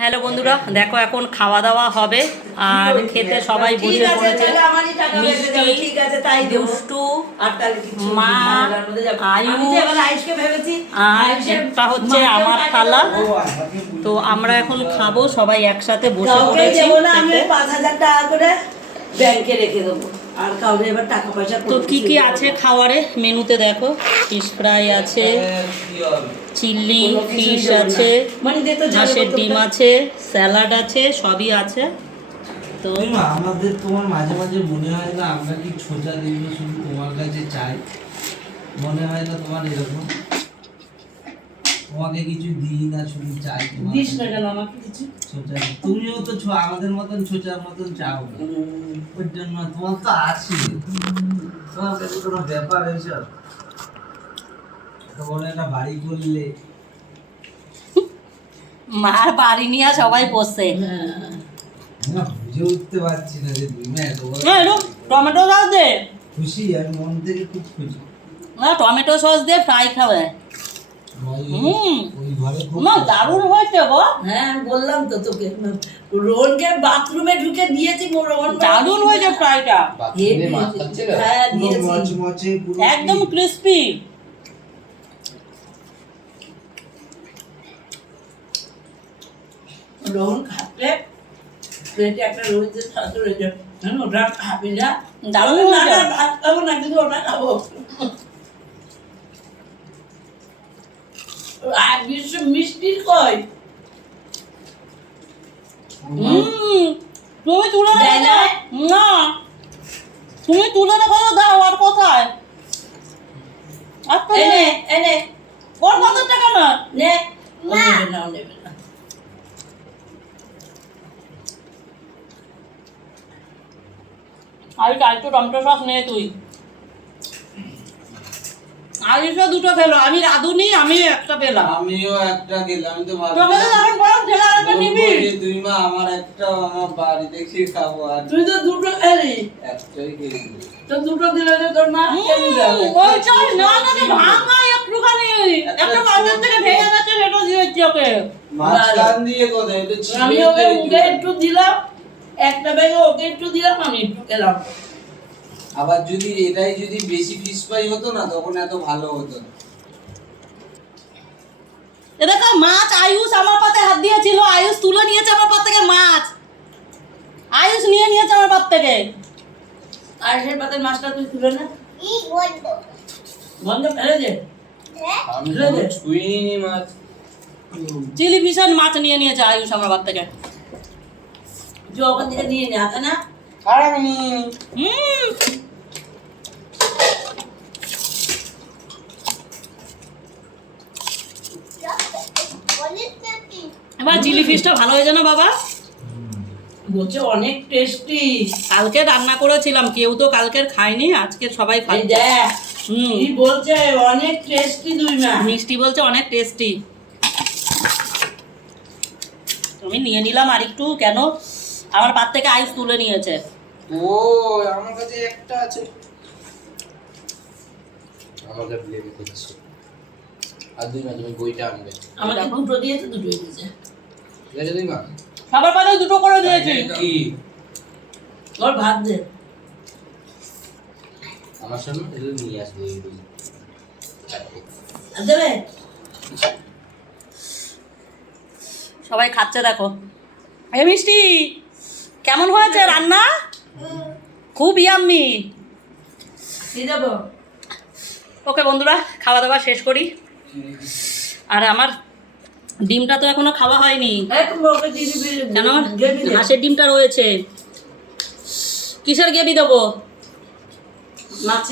Hello বন্ধুরা দেখো এখন খাওয়া দাওয়া হবে আর খেতে সবাই ঠিক বসে পড়েছে। মিষ্টি দুষ্টু মা, আর একটা হচ্ছে আমার টাকা খালা তো আমরা এখন খাব সবাই একসাথে বসে পড়েছি। আমি পাঁচ হাজার টাকা করে ব্যাংকে রেখে দেবো। আর কাউরে এবার টাকা পয়সা তো কি কি আছে খাওয়ারে? মেনুতে দেখো ফিশ ফ্রাই আছে চিলি ফিশ আছে মানে হাঁসের ডিম আছে স্যালাড আছে সবই আছে। তো আমাদের তোমার মাঝে মাঝে মনে হয় না আমরা কি ছোটা দিন শুধু তোমার কাছে চাই? মনে হয় না তোমার এরকম। তোমাকে কিছু দিই না শুধু চাই দিস না কেন আমাকে কিছু। তুমিও তো ছো- আমাদের মতন ছোটার মতন চাও ওর জন্য তোমার তো আছে। তোমার কাছে কোনো ব্যাপার এইসব তোমার একটা বাড়ি করলে। মার বাড়ি নিয়ে সবাই হ্যাঁ। বুঝে উঠতে পারছি না যে এত বড় টমেটো সস দে। খুশি আমি মন থেকে খুব খুশি। না টমেটো সস দিয়ে ফ্রাই খাবে। ওই- হুম। ওই ঘরে খুব না দারুণ হয়েছে গো। হ্যাঁ বললাম তো তোকে। রোহনকে বাথরুমে ঢুকে দিয়েছি মো রোহন। দারুণ হয়েছে ফ্রাইটা। হ্যাঁ দিয়েছি। একদম ক্রিস্পি। রোহন প্লেটে একটা সাথে রয়েছে ওটা খাবি না। দারুণ না ভাত খাব না কিন্তু ওটা খাব। বিশ্ব মিষ্টির কই? হুম। তুমি তুলে না? না। তুমি তুলে রেখো দাও আর কোথায়? এনে। এনে। ওর টাকা না? নে। নেবে না নেবে না। আর একটু টমেটো সস নে তুই। আলিশা দুটো ফেলো আমি রাধুনি আমি একটা পেলাম। আমিও একটা গেলাম তো তোকে তো যখন বরং ঠেলা আরেকটা নিবি। দুই মা আমার একটা আমার বাড়িতে খেয়ে খাব আর? তুই তো দুটো খেলি। একটাই খেয়ে তো দুটো দিলে যে তোর মা কেমন যাবে? ওই চাই না না যে ভাঙা একটুখানি। একটা মাঝের থেকে ভেঙে গেছে সেটা দিয়েছি ওকে। মাঝখান দিয়ে কোথায়? এটা আমি ওকে মুখে একটু দিলাম একটা ব্যাগে ওকে একটু দিলাম আমি একটু খেলাম। আবার যদি এটাই যদি বেশি ফিস ফ্রাই হতো না তখন এত ভালো হতো না। এ দেখো মাছ আয়ুষ আমার পাতে হাত দিয়েছিল। আয়ুষ তুলে নিয়েছে আমার পাত থেকে মাছ। আয়ুষ নিয়ে নিয়েছে আমার পাত থেকে। সেই পাতের মাছটা তুই তুলে না। বন্ধ। ফেলে দে। আমি দে। ছুঁইনি মাছ। চিলি ফিশার মাছ নিয়ে নিয়েছে আয়ুষ আমার পাত থেকে। তুই ওখান থেকে নিয়ে নে হাতে না? আর আমি হুম। এবার চিলি ফিশটা ভালো হয়েছে না বাবা? বলছে অনেক টেস্টি কালকে রান্না করেছিলাম কেউ তো কালকের খায়নি আজকে সবাই হুম। বলছে অনেক টেস্টি দুই মা। মিষ্টি বলছে অনেক টেস্টি তুমি নিয়ে নিলাম আর একটু কেন? আমার পাত থেকে আইস তুলে নিয়েছে। ও আমার কাছে একটা আছে। আমাকে আর দুই মা তুমি বইটা আনবে। আমাকে দুটো দিয়েছে দুটোই দিয়েছে। সবার পাতে দুটো করে দিয়েছি। কি? ওর ভাত দে। আমার সামনে এগুলো নিয়ে আসবে এই বই দেবে? সবাই খাচ্ছে দেখো। এ মিষ্টি কেমন হয়েছে রান্না? খুব ইয়াম্মি। ওকে বন্ধুরা খাওয়া দাওয়া শেষ করি। আর আমার ডিমটা তো এখনও খাওয়া হয়নি। কেন? হাঁসের ডিমটা রয়েছে। কিসের গেবি দেবো? মাছে